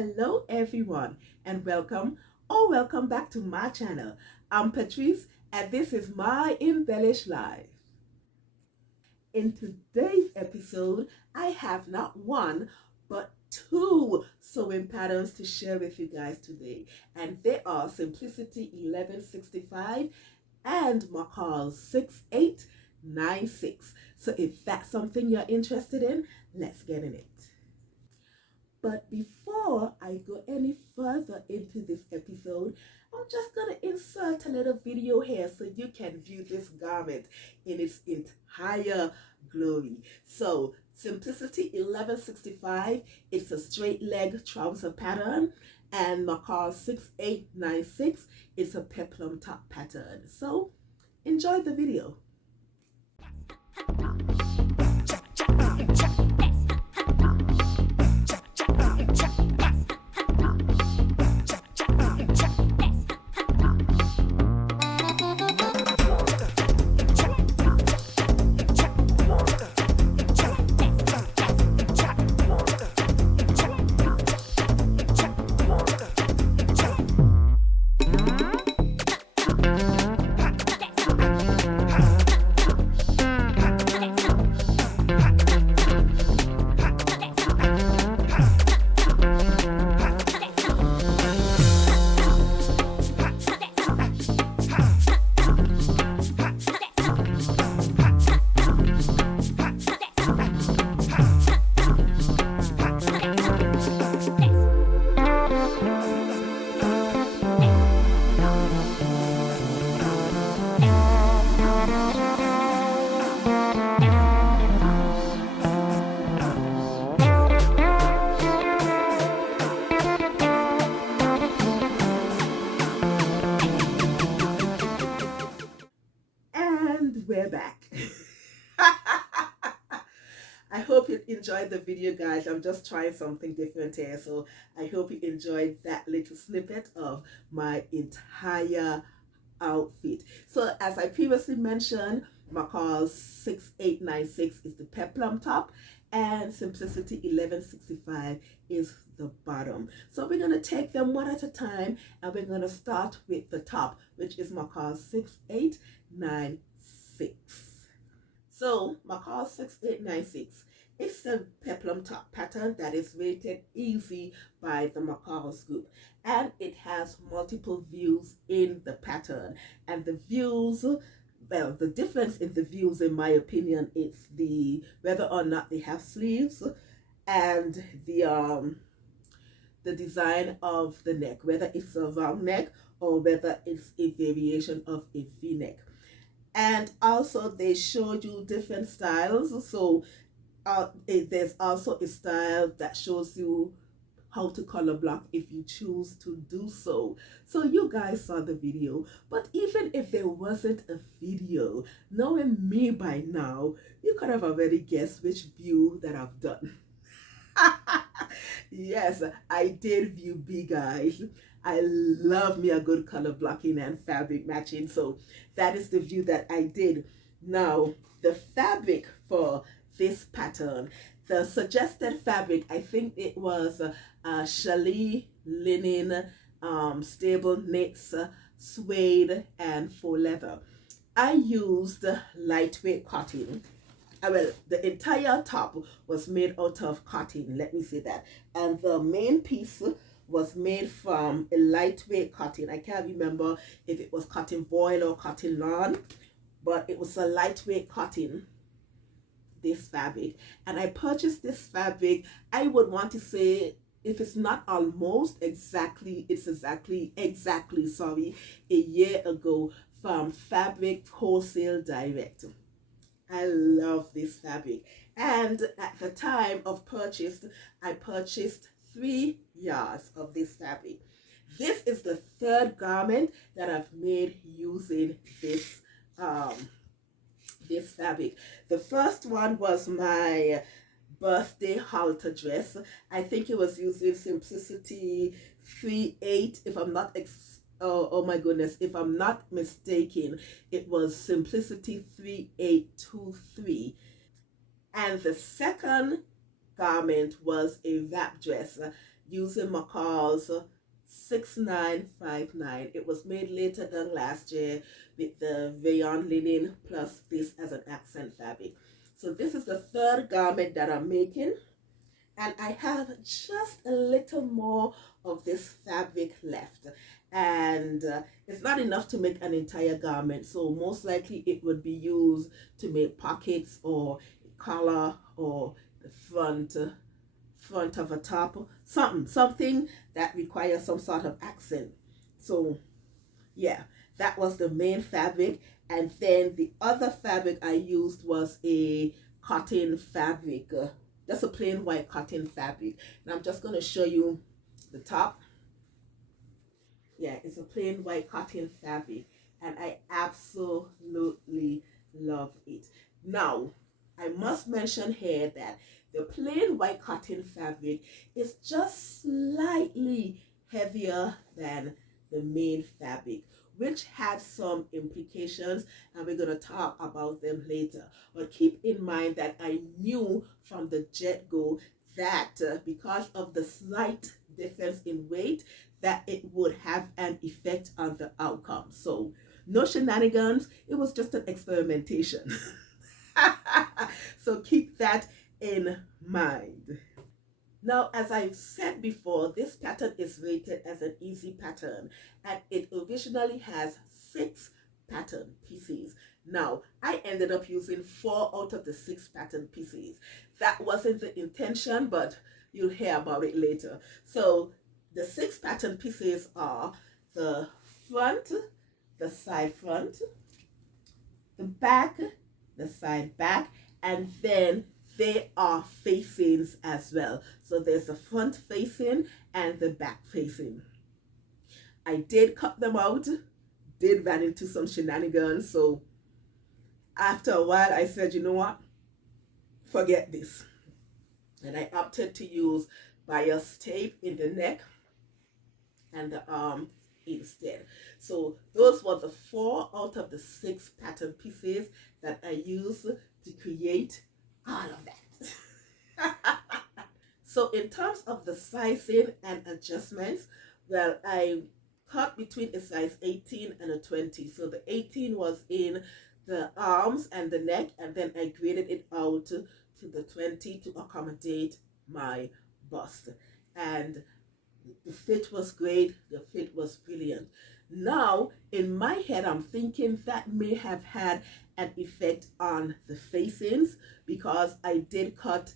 Hello everyone, and welcome back to my channel. I'm Patrice, and this is my Embellish Life. In today's episode, I have not one but two sewing patterns to share with you guys today, and they are Simplicity 1165 and McCall 6896. So if that's something you're interested in, let's get in it. But before I go any further into this episode, I'm just going to insert a little video here so you can view this garment in its entire glory. So, Simplicity 1165, it's a straight leg trouser pattern, and McCall 6896 is a peplum top pattern. So, enjoy the video. We're back. I hope you enjoyed the video, guys. I'm just trying something different here, so I hope you enjoyed that little snippet of my entire outfit. So as I previously mentioned, McCall 6896 is the peplum top and Simplicity 1165 is the bottom. So we're going to take them one at a time, and we're going to start with the top, which is McCall 6896. So McCall 6896 is the peplum top pattern that is rated easy by the McCall's group, and it has multiple views in the pattern. And the views, well, the difference in the views, in my opinion, is the whether or not they have sleeves and the design of the neck, whether it's a round neck or whether it's a variation of a V-neck. And also they show you different styles. So there's also a style that shows you how to color block if you choose to do so. So you guys saw the video, but even if there wasn't a video, knowing me by now, you could have already guessed which view that I've done. Yes, I did view B, guys. I love me a good color blocking and fabric matching, so that is the view that I did. Now, the fabric for this pattern, the suggested fabric, I think it was challis, linen, stable knits, suede, and faux leather. I used lightweight cotton. Well, the entire top was made out of cotton, let me say that. And the main piece was made from a lightweight cotton. I can't remember if it was cotton voile or cotton lawn, but it was a lightweight cotton, this fabric. And I purchased this fabric, I would want to say, if it's not almost exactly, it's exactly, sorry, a year ago from Fabric Wholesale Direct. I love this fabric, and at the time of purchase, I purchased 3 yards of this fabric. This is the third garment that I've made using this this fabric. The first one was my birthday halter dress. I think it was using Simplicity 38, if I'm not oh my goodness, if I'm not mistaken, it was Simplicity 3823. And the second garment was a wrap dress using McCall's 6959. It was made later than last year with the rayon linen plus this as an accent fabric. So this is the third garment that I'm making, and I have just a little more of this fabric left, and it's not enough to make an entire garment, so most likely it would be used to make pockets or collar or the front of a top, something that requires some sort of accent. So yeah, that was the main fabric. And then the other fabric I used was a cotton fabric, just a plain white cotton fabric. And I'm just going to show you the top. Yeah, it's a plain white cotton fabric, and I absolutely love it. Now, I must mention here that the plain white cotton fabric is just slightly heavier than the main fabric, which has some implications, and we're going to talk about them later. But keep in mind that I knew from the get-go that because of the slight difference in weight, that it would have an effect on the outcome. So no shenanigans, it was just an experimentation. So keep that in mind. Now, as I've said before, this pattern is rated as an easy pattern, and it originally has 6 pattern pieces. Now, I ended up using 4 out of the 6 pattern pieces. That wasn't the intention, but you'll hear about it later. So the 6 pattern pieces are the front, the side front, the back, the side back, and then they are facings as well. So there's the front facing and the back facing. I did cut them out, did run into some shenanigans. So after a while, I said, you know what? Forget this. And I opted to use bias tape in the neck and the arm instead. So those were the 4 out of the 6 pattern pieces that I used to create all of that. So in terms of the sizing and adjustments, well, I cut between a size 18 and a 20. So the 18 was in the arms and the neck, and then I graded it out to the 20 to accommodate my bust. And the fit was great, the fit was brilliant. Now, in my head, I'm thinking that may have had an effect on the facings, because I did cut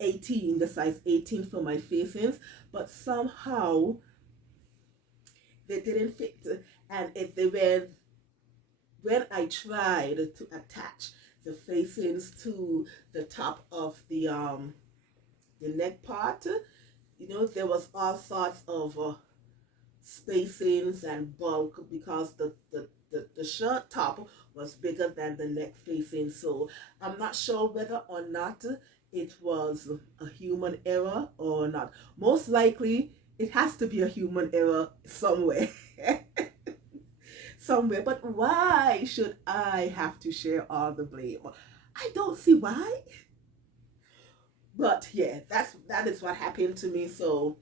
18, the size 18 for my facings, but somehow they didn't fit. And if they were, when I tried to attach the facings to the top of the neck part, you know, there was all sorts of spacings and bulk, because the shirt top was bigger than the neck facing. So I'm not sure whether or not it was a human error or not. Most likely it has to be a human error somewhere. Somewhere. But why should I have to share all the blame? I don't see why. But yeah, that is what happened to me. So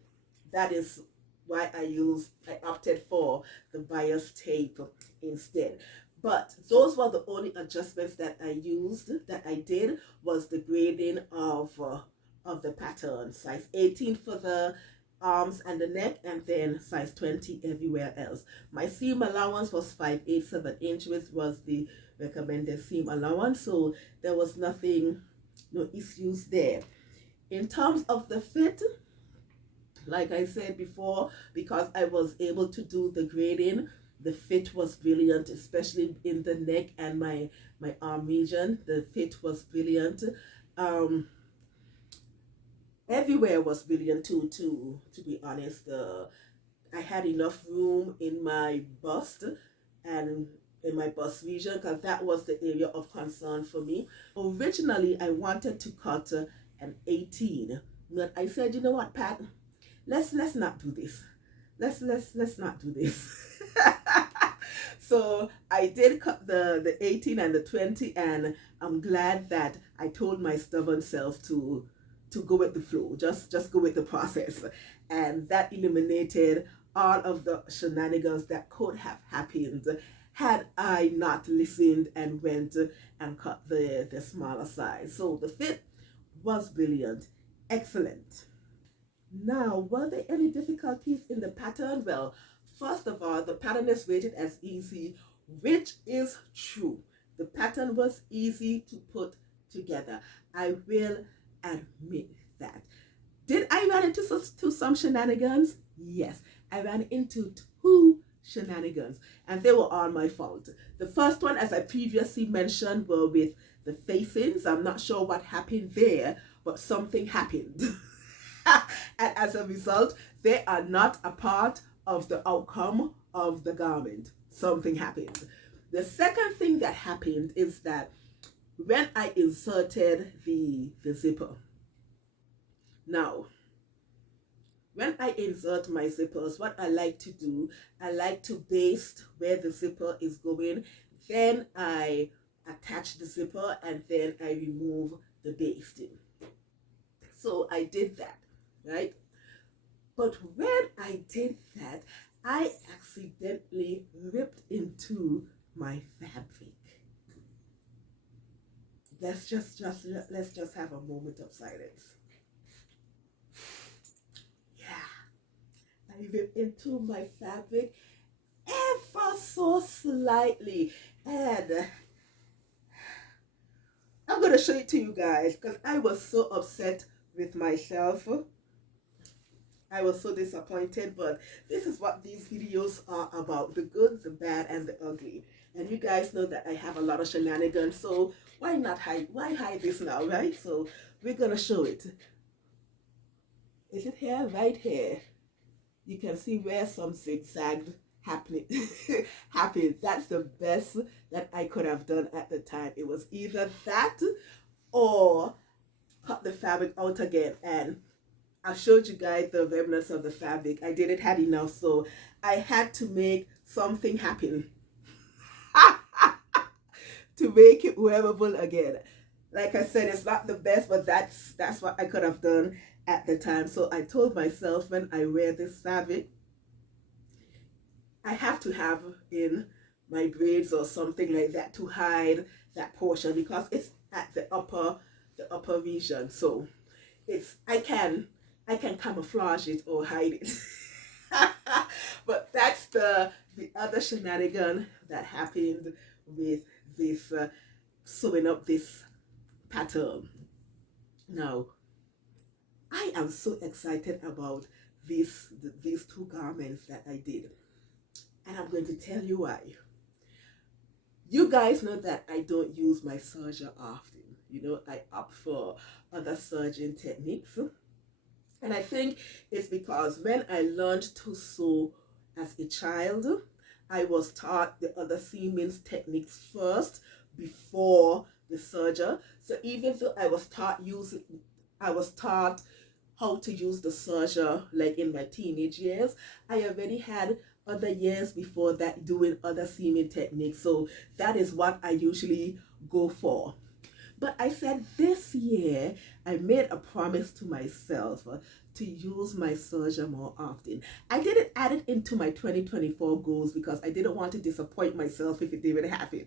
that is why I opted for the bias tape instead. But those were the only adjustments that I did was the grading of the pattern. Size 18 for the arms and the neck, and then size 20 everywhere else. My seam allowance was 5/8 inch, which was the recommended seam allowance. So there was no issues there. In terms of the fit, like I said before, because I was able to do the grading, the fit was brilliant, especially in the neck and my arm region. The fit was brilliant. Everywhere was brilliant too, to be honest. I had enough room in my bust and in my bust region, because that was the area of concern for me. Originally, I wanted to cut an 18, but I said, you know what, Pat, let's not do this. Let's not do this. So I did cut the 18 and the 20, and I'm glad that I told my stubborn self to go with the flow, just go with the process. And that eliminated all of the shenanigans that could have happened had I not listened and went and cut the smaller size. So the fit was brilliant. Excellent. Now, were there any difficulties in the pattern? Well, first of all, the pattern is rated as easy, which is true. The pattern was easy to put together. I will admit that. Did I run into some shenanigans? Yes, I ran into two shenanigans, and they were all my fault. The first one, as I previously mentioned, were with the facings. I'm not sure what happened there, but something happened. And as a result, they are not a part of the outcome of the garment. Something happened. The second thing that happened is that when I inserted the zipper, now, when I insert my zippers, what I like to do, I like to baste where the zipper is going. Then I attach the zipper and then I remove the basting. So I did that, right? But when I did that, I accidentally ripped into my fabric. Let's just have a moment of silence. I ripped into my fabric ever so slightly, and I'm going to show it to you guys because I was so upset with myself. I was so disappointed, but this is what these videos are about: the good, the bad, and the ugly. And you guys know that I have a lot of shenanigans, so why not hide? Why hide this now, right? So we're going to show it. Is it here? Right here. You can see where some zigzag happened. That's the best that I could have done at the time. It was either that or cut the fabric out again. And I showed you guys the remnants of the fabric. I didn't have enough, so I had to make something happen to make it wearable again. Like I said, it's not the best, but that's what I could have done at the time. So I told myself, when I wear this fabric, I have to have in my braids or something like that to hide that portion, because it's at the upper region. So I can camouflage it or hide it. But that's the other shenanigan that happened with this sewing up this pattern. Now, I am so excited about these two garments that I did, and I'm going to tell you why. You guys know that I don't use my serger often. You know, I opt for other serging techniques, and I think it's because when I learned to sew as a child, I was taught the other seaming techniques first before the serger. So even though I was taught how to use the serger like in my teenage years, I already had other years before that doing other seaming techniques. So that is what I usually go for. But I said this year, I made a promise to myself to use my serger more often. I didn't add it into my 2024 goals because I didn't want to disappoint myself if it didn't happen.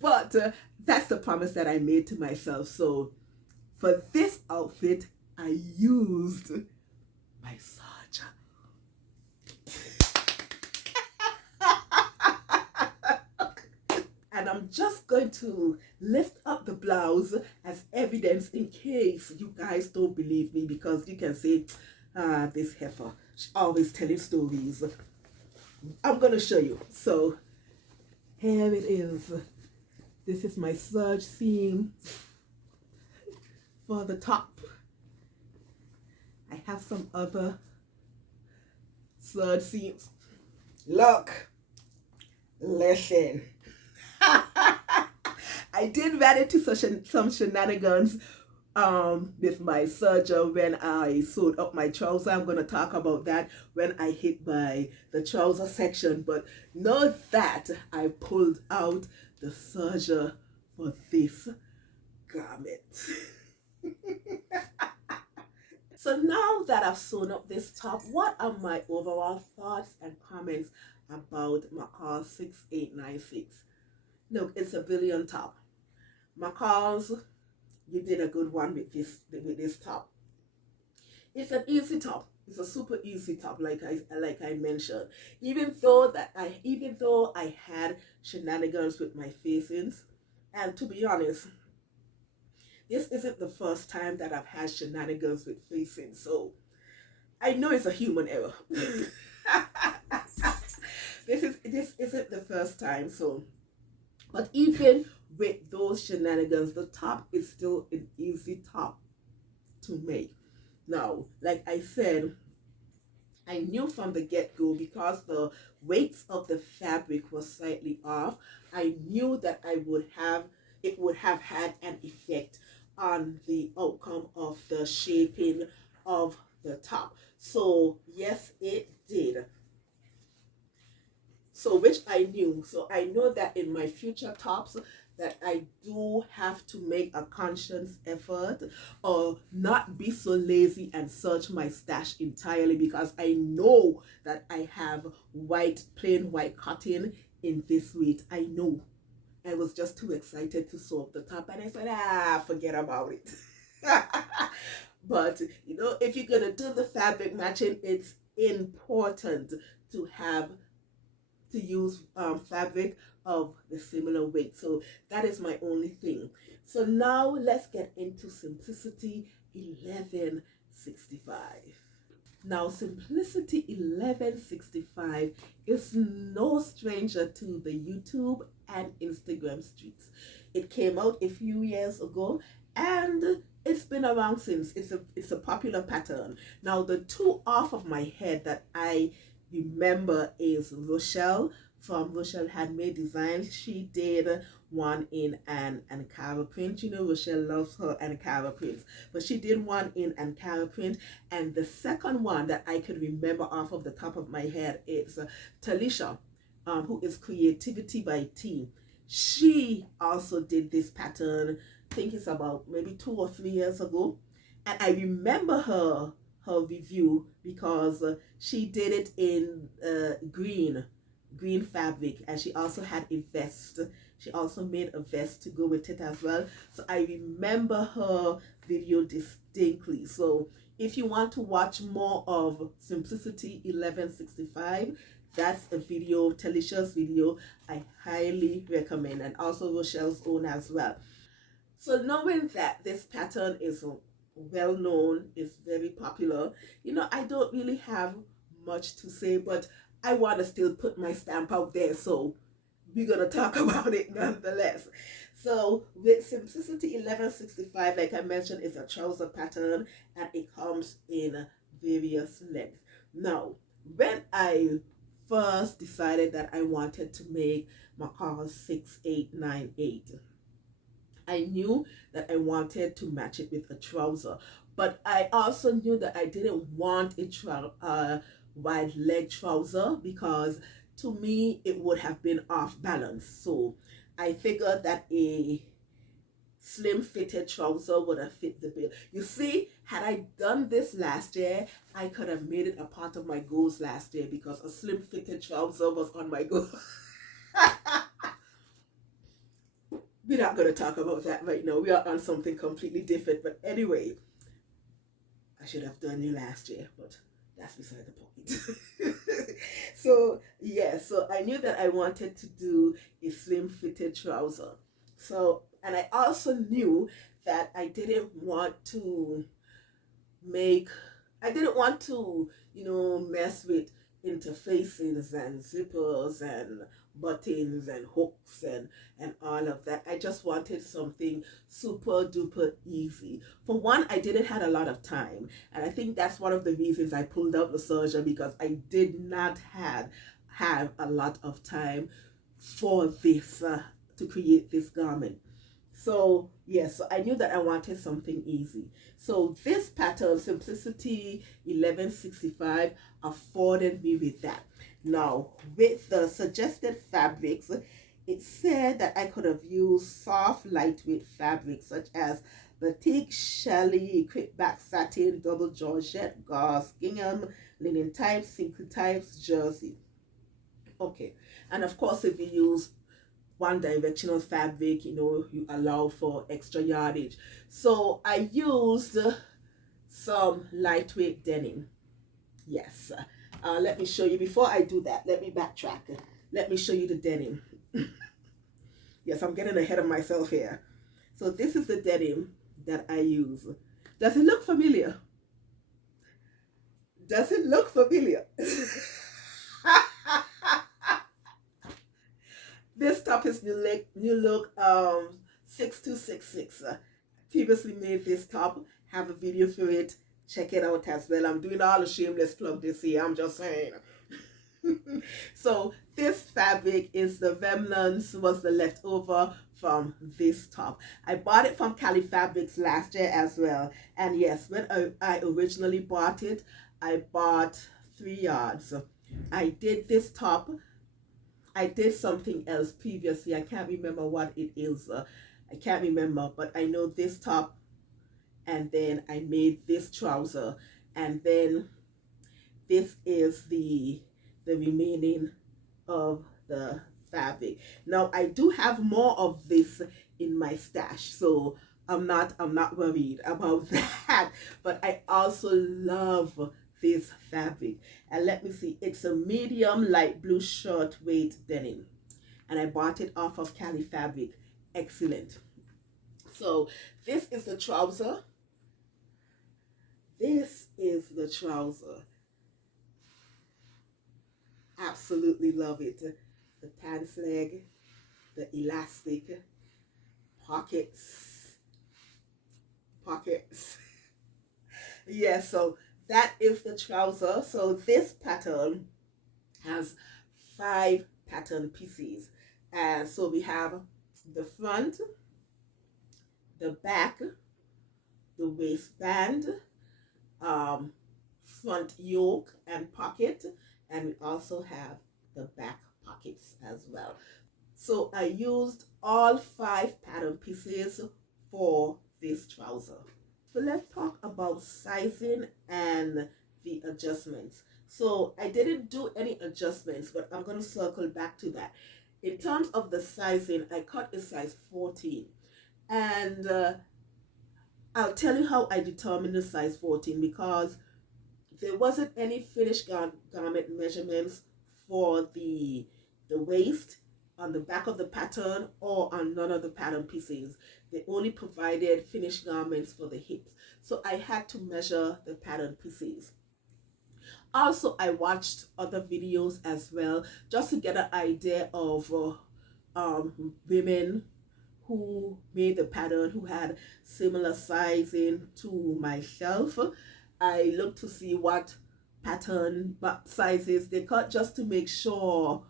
But that's the promise that I made to myself. So for this outfit, I used my serger. And I'm just going to lift up the blouse as evidence in case you guys don't believe me, because you can say, this heifer, she's always telling stories. I'm going to show you. So here it is. This is my serge seam for the top. I have some other serge seams. Look, listen. I did run into some shenanigans with my serger when I sewed up my trouser. I'm going to talk about that when I hit by the trouser section. But know that I pulled out the serger for this garment. So now that I've sewn up this top, what are my overall thoughts and comments about McCall 6896? Look, it's a billion top. McCall's, you did a good one with this top. It's an easy top. It's a super easy top, like I mentioned. Even though I had shenanigans with my facings, and to be honest, this isn't the first time that I've had shenanigans with facings, so I know it's a human error. This isn't the first time, so but even with those shenanigans, the top is still an easy top to make. Now, like I said, I knew from the get-go, because the weights of the fabric was slightly off, I knew that it would have had an effect on the outcome of the shaping of the top. So yes, it did. So which I knew. So I know that in my future tops that I do have to make a conscious effort or not be so lazy and search my stash entirely, because I know that I have plain white cotton in this weight. I know. I was just too excited to sew up the top, and I said, forget about it. But you know, if you're gonna do the fabric matching, it's important to use fabric of the similar weight. So that is my only thing. So now let's get into Simplicity 1165. Now, Simplicity 1165 is no stranger to the YouTube and Instagram streets. It came out a few years ago, and it's been around since. It's a popular pattern. Now, the two off of my head that I remember is Rochelle from Rochelle Handmade Designs. She did one in an Ankara print. You know, Rochelle loves her Ankara prints, but she did one in Ankara print. And the second one that I could remember off of the top of my head is Talisha, who is Creativity by T. She also did this pattern, I think it's about maybe 2 or 3 years ago. And I remember her review because she did it in green fabric, and she also had a vest. She also made a vest to go with it as well. So I remember her video distinctly. So if you want to watch more of Simplicity 1165, that's a video, Talisha's video, I highly recommend, and also Rochelle's own as well. So knowing that this pattern is well known, is very popular, you know, I don't really have much to say, but I want to still put my stamp out there, so we're going to talk about it nonetheless. So with Simplicity 1165, like I mentioned, is a trouser pattern, and it comes in various lengths. Now, when I first decided that I wanted to make McCall 6898, I knew that I wanted to match it with a trouser, but I also knew that I didn't want a wide leg trouser, because to me it would have been off balance. So I figured that a slim fitted trouser would have fit the bill. You see, had I done this last year, I could have made it a part of my goals last year, because a slim fitted trouser was on my goal. We're not going to talk about that right now. We are on something completely different. But anyway, I should have done it last year, but that's beside the point. So yeah, so I knew that I wanted to do a slim fitted trouser. So, and I also knew that I didn't want to, you know, mess with interfaces and zippers and buttons and hooks and all of that. I just wanted something super duper easy. For one, I didn't have a lot of time, and I think that's one of the reasons I pulled out the Serger, because I did not have a lot of time for this to create this garment. So yes, so I knew that I wanted something easy. So this pattern, Simplicity 1165, afforded me with that. Now, with the suggested fabrics, it said that I could have used soft, lightweight fabrics such as batik, challis, crepeback satin, double georgette, gauze, gingham, linen types, silky types, jersey. Okay, and of course, if you use one directional fabric, you know, you allow for extra yardage. So I used some lightweight denim. Yes. Let me show you. Before I do that, let me backtrack. Let me show you the denim. Yes, I'm getting ahead of myself here. So this is the denim that I use. Does it look familiar? Does it look familiar? This top is New Look 6266. Previously made this top. Have a video for it. Check it out as well. I'm doing all the shameless plug this year. I'm just saying. So this fabric is the remnants, was the leftover from this top. I bought it from Cali Fabrics last year as well. And yes, when I originally bought it, I bought 3 yards. I did this top. I did something else previously. I can't remember what it is. I can't remember, but I know this top, and then I made this trouser, and then this is the remaining of the fabric. Now I do have more of this in my stash, so I'm not worried about that. But I also love this fabric, and let me see, it's a medium light blue short weight denim, and I bought it off of Cali Fabric. Excellent. So this is the trouser. This is the trouser. Absolutely love it. The pants leg, the elastic, pockets. Yeah, so that is the trouser. So this pattern has 5 pattern pieces. And so we have the front, the back, the waistband, front yoke and pocket, and we also have the back pockets as well. So I used all 5 pattern pieces for this trouser. So let's talk about sizing and the adjustments. So I didn't do any adjustments, but I'm going to circle back to that. In terms of the sizing, I cut a size 14. And I'll tell you how I determined the size 14, because there wasn't any finished garment measurements for the waist on the back of the pattern or on none of the pattern pieces. They only provided finished garments for the hips. So I had to measure the pattern pieces. Also, I watched other videos as well just to get an idea of women who made the pattern, who had similar sizing to myself. I looked to see what pattern sizes they cut just to make sure.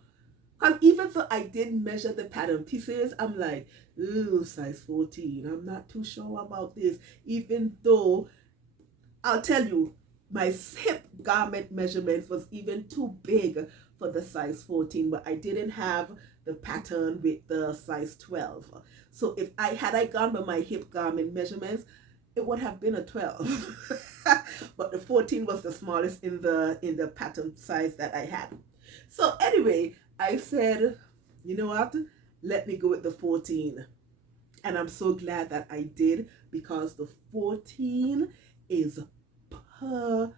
Because even though I did measure the pattern pieces, I'm like, ooh, size 14. I'm not too sure about this. Even though, I'll tell you, my hip garment measurements was even too big for the size 14, but I didn't have the pattern with the size 12. So if I gone by my hip garment measurements, it would have been a 12. But the 14 was the smallest in the pattern size that I had. So anyway, I said, you know what? Let me go with the 14. And I'm so glad that I did, because the 14 is perfect.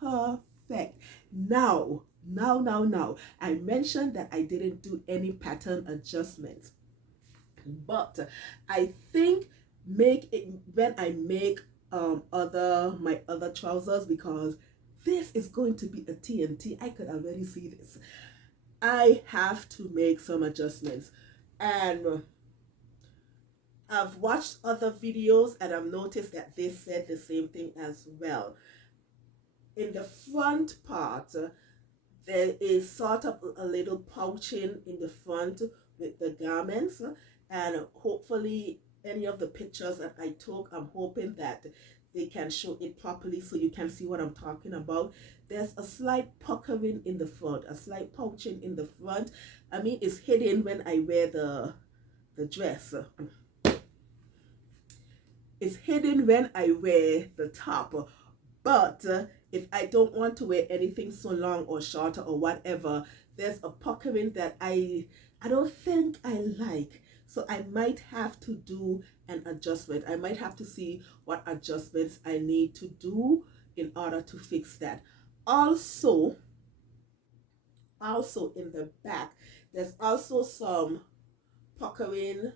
Perfect. Now, I mentioned that I didn't do any pattern adjustments. But I think when I make my other trousers, because this is going to be a TNT. I could already see this. I have to make some adjustments. And I've watched other videos and I've noticed that they said the same thing as well. In the front part, there is sort of a little pouching in the front with the garments, and hopefully any of the pictures that I took, I'm hoping that they can show it properly so you can see what I'm talking about. There's a slight puckering in the front, a slight pouching in the front. I mean, it's hidden when I wear the dress. It's hidden when I wear the top, but if I don't want to wear anything so long or shorter or whatever, there's a puckering that I don't think I like. So I might have to do an adjustment. I might have to see what adjustments I need to do in order to fix that. Also in the back, there's also some puckering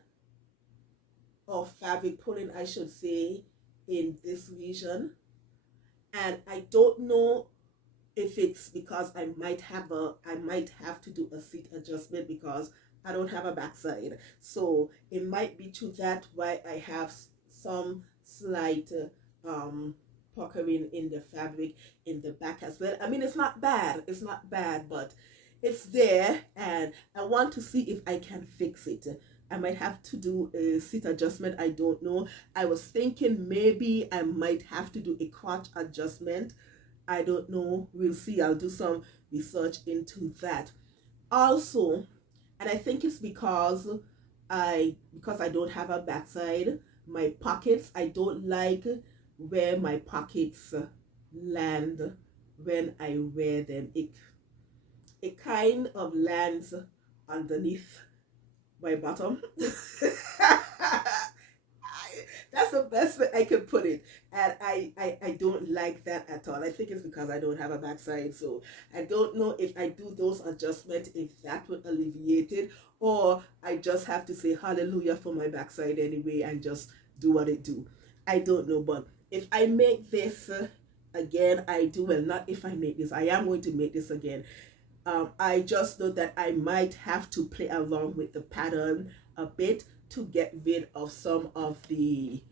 or fabric pulling, I should say, in this region. And I don't know if it's because I might have to do a seat adjustment because I don't have a backside. So it might be to that why I have some slight puckering in the fabric in the back as well. I mean, it's not bad, but it's there, and I want to see if I can fix it. I might have to do a seat adjustment. I don't know. I was thinking maybe I might have to do a crotch adjustment. I don't know. We'll see. I'll do some research into that. Also, and I think it's because I don't have a backside, my pockets, I don't like where my pockets land when I wear them. It kind of lands underneath my bottom. That's the best way I can put it. And I don't like that at all. I think it's because I don't have a backside. So I don't know if I do those adjustments, if that would alleviate it, or I just have to say hallelujah for my backside anyway and just do what it do. I don't know. But if I make this again, I do. Well, not if I make this. I am going to make this again. I just know that I might have to play along with the pattern a bit to get rid of some of the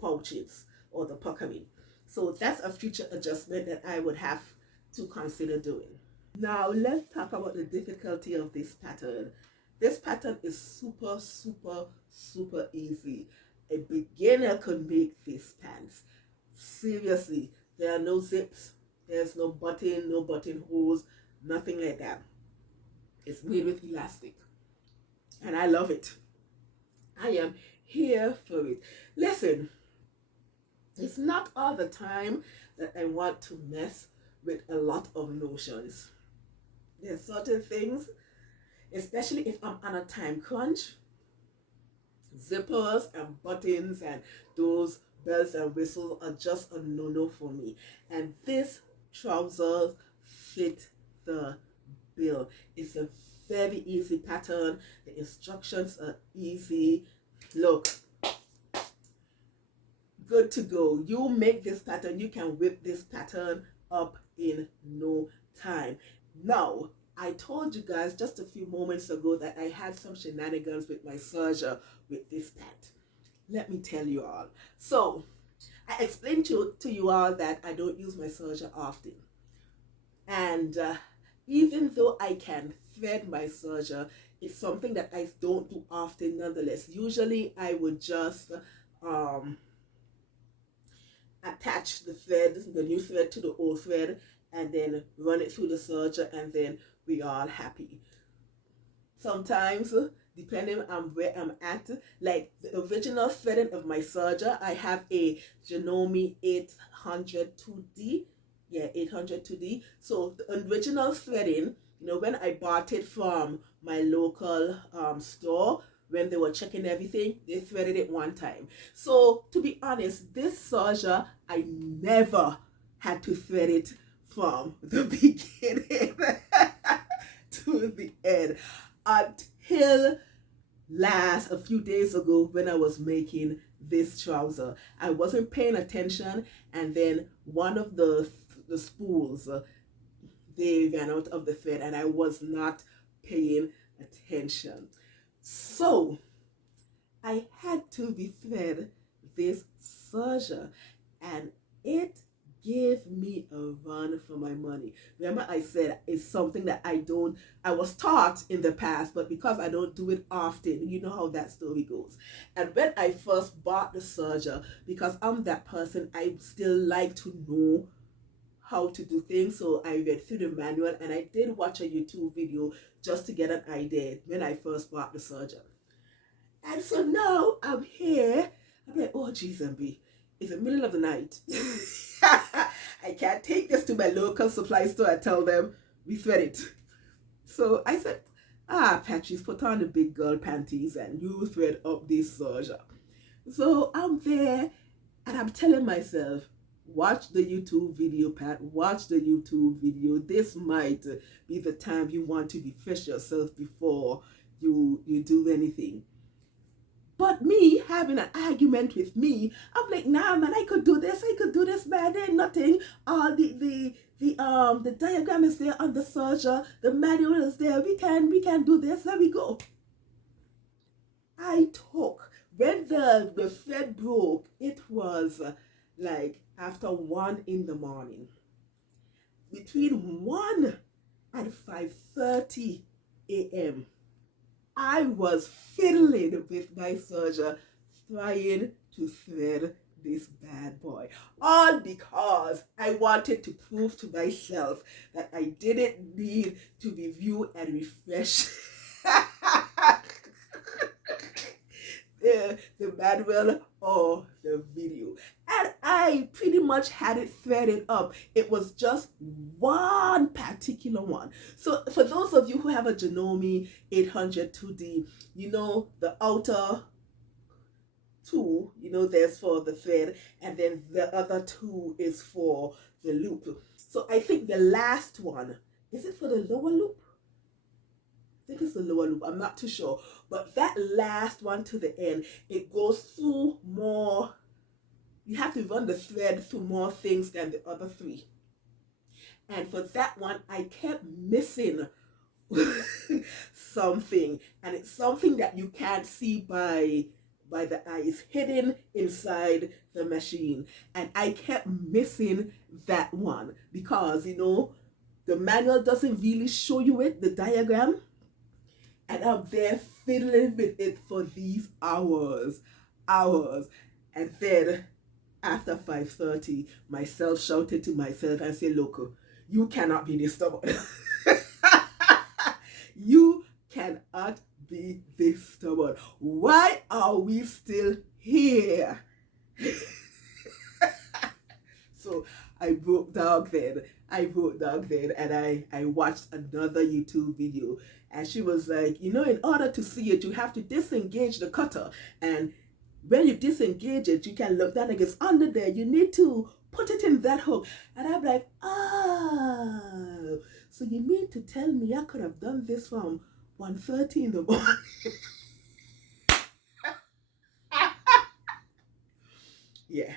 pouches or the puckering. So that's a future adjustment that I would have to consider doing. Now let's talk about the difficulty of this pattern. This pattern is super, super, super easy. A beginner could make these pants. Seriously, there are no zips. There's no buttonholes, nothing like that. It's made with elastic. And I love it. I am here for it. Listen, it's not all the time that I want to mess with a lot of notions. There's certain things, especially if I'm on a time crunch, zippers and buttons and those bells and whistles are just a no-no for me. And this trouser fit the bill. It's a very easy pattern. The instructions are easy. Look, good to go. You make this pattern, you can whip this pattern up in no time. Now, I told you guys just a few moments ago that I had some shenanigans with my serger with this pant. Let me tell you all. So, I explained to you all that I don't use my serger often. And even though I can thread my serger, it's something that I don't do often nonetheless. Usually I would just attach the thread, the new thread to the old thread, and then run it through the serger, and then we are happy. Sometimes, depending on where I'm at, like the original threading of my serger, I have a Janome 800 2D. Yeah, 800 2D. So the original threading, you know, when I bought it from my local store, when they were checking everything, they threaded it one time. So to be honest, this serger, I never had to thread it from the beginning to the end until a few days ago when I was making this trouser. I wasn't paying attention, and then one of the spools, they ran out of the thread, and I was not paying attention. So I had to rethread this serger, and it give me a run for my money. Remember, I said it's something that I was taught in the past, but because I don't do it often, you know how that story goes. And when I first bought the Serger, because I'm that person, I still like to know how to do things. So I read through the manual and I did watch a YouTube video just to get an idea when I first bought the Serger. And so now I'm here. I'm like, oh, geez, MB, it's the middle of the night. I can't take this to my local supply store and tell them we thread it. So I said, Patrice, put on the big girl panties and you thread up this Serger. So I'm there and I'm telling myself, watch the YouTube video, Pat. Watch the YouTube video. This might be the time you want to refresh yourself before you do anything. But me having an argument with me, I'm like, nah, man, I could do this, man. There ain't nothing. The diagram is there on the Serger, the manual is there. We can do this. Let me go. I took when the thread broke. It was like after 1 in the morning. Between 1 and 5:30 a.m. I was fiddling with my Serger, trying to thread this bad boy. All because I wanted to prove to myself that I didn't need to review and refresh the manual or the video. And I pretty much had it threaded up. It was just one particular one. So for those of you who have a Janome 800 2D, you know the outer two, you know, there's for the thread, and then the other two is for the loop. So I think the last one, is it for the lower loop? I think it's the lower loop, I'm not too sure. But that last one to the end, it goes through more, you have to run the thread through more things than the other three. And for that one, I kept missing something. And it's something that you can't see by the eye. It's hidden inside the machine. And I kept missing that one because, you know, the manual doesn't really show you it, the diagram. And I'm there fiddling with it for these hours. And then after 5:30, myself shouted to myself and said, look, you cannot be this stubborn. You cannot be this stubborn. Why are we still here? So I broke down then. And I watched another YouTube video. And she was like, you know, in order to see it, you have to disengage the cutter. And when you disengage it, you can look down like it's under there. You need to put it in that hook. And I'm like, oh, so you mean to tell me I could have done this from 1:30 in the morning? Yeah.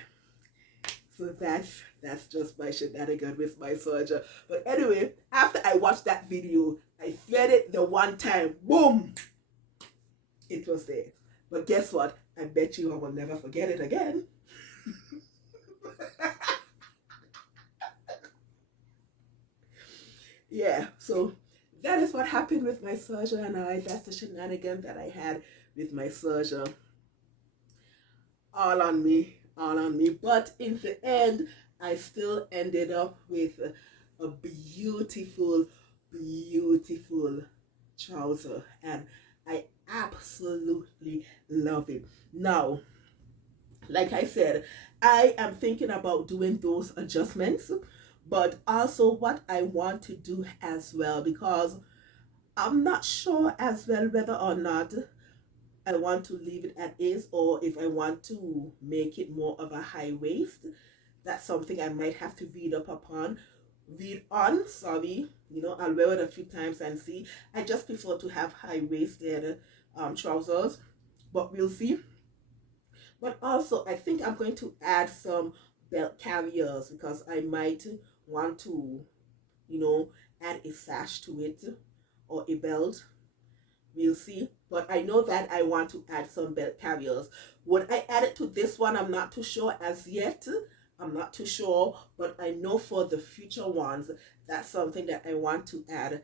So that's just my shenanigans with my Serger. But anyway, after I watched that video, I threaded the one time, boom, it was there. But guess what? I bet you I will never forget it again. Yeah, so that is what happened with my Serger and that's the shenanigan that I had with my Serger. All on me. But in the end, I still ended up with a beautiful trouser, and I absolutely love it. Now, like I said, I am thinking about doing those adjustments, but also what I want to do as well, because I'm not sure as well whether or not I want to leave it at is, or if I want to make it more of a high waist. That's something I might have to read on, sorry. You know, I'll wear it a few times and see. I just prefer to have high waisted trousers, but we'll see. But also, I think I'm going to add some belt carriers because I might want to, you know, add a sash to it or a belt. We'll see. But I know that I want to add some belt carriers. Would I add it to this one? I'm not too sure as yet. I'm not too sure, but I know for the future ones, that's something that I want to add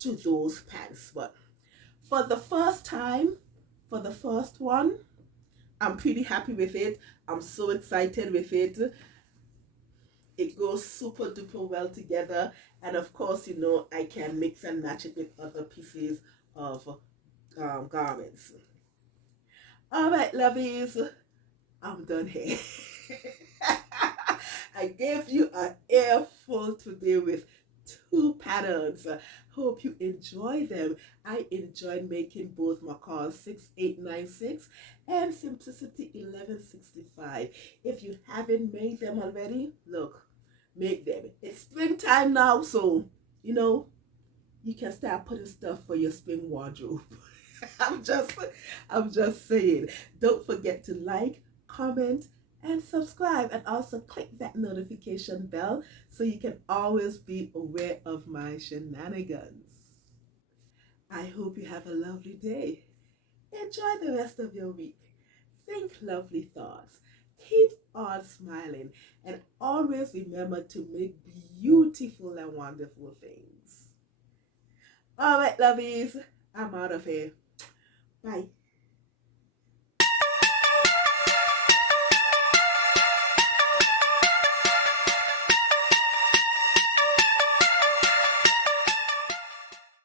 to those pants. But for the first time, for the first one, I'm pretty happy with it. I'm so excited with it. It goes super duper well together. And of course, you know, I can mix and match it with other pieces of garments. All right, lovies, I'm done here. I gave you an earful today with two patterns. Hope you enjoy them. I enjoyed making both McCall 6896 and Simplicity 1165. If you haven't made them already, look, make them. It's springtime now, so you know you can start putting stuff for your spring wardrobe. I'm just I'm just saying. Don't forget to like, comment, and subscribe, and also click that notification bell so you can always be aware of my shenanigans. I hope you have a lovely day. Enjoy the rest of your week. Think lovely thoughts. Keep on smiling, and always remember to make beautiful and wonderful things. All right, lovies, I'm out of here. Bye.